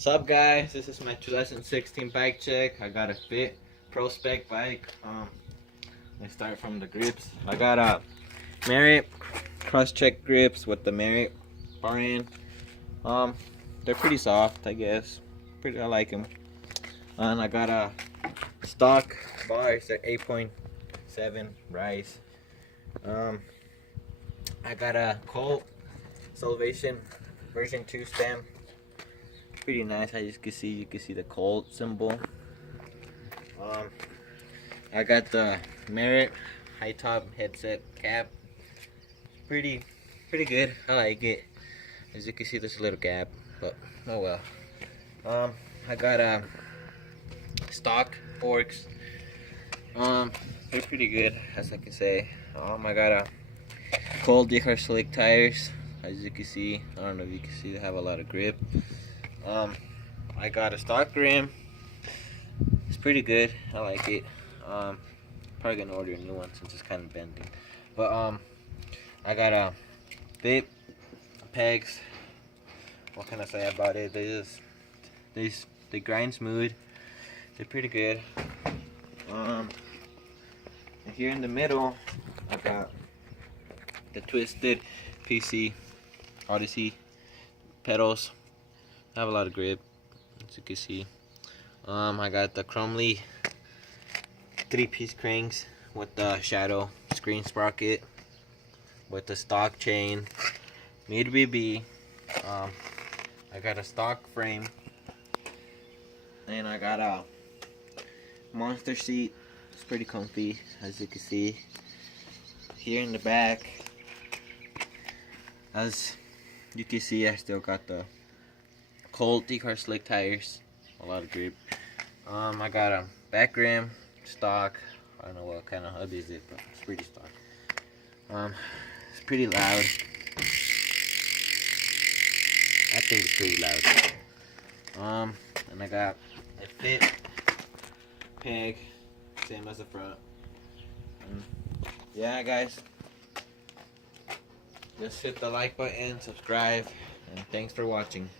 Sup guys, this is my 2016 bike check. I got a Fit Pro Spec bike. Let's start from the grips. I got a Merit cross-check grips with the Merit bar end. They're pretty soft, I guess. I like them. And I got a stock bars. They're 8.7 Rise. I got a Colt Salvation version 2 stem. Pretty nice. As you can see the Colt symbol. I got the Merit high top headset cap. Pretty good. I like it. As you can see, there's a little gap, but oh well. I got a stock forks. They're pretty good, as I can say. I got a Colt Dicker slick tires. As you can see, I don't know if you can see, they have a lot of grip. I got a stock rim. It's pretty good. I like it. Probably gonna order a new one since it's kind of bending. But I got a vape pegs. What can I say about it? They grind smooth. They're pretty good. And here in the middle, I got the Twisted PC Odyssey pedals. Have a lot of grip, as you can see. I got the Cromley 3-piece cranks with the Shadow screen sprocket with the stock chain, made BB. I got a stock frame, and I got a Monster seat. It's pretty comfy, as you can see. Here in the back, as you can see, I still got the Colt Dicker slick tires, a lot of grip. I got a back rim, stock. I don't know what kind of hub is it, but it's pretty stock. It's pretty loud. I think it's pretty loud. And I got a Fit peg, same as the front. Yeah, guys, just hit the like button, subscribe, and thanks for watching.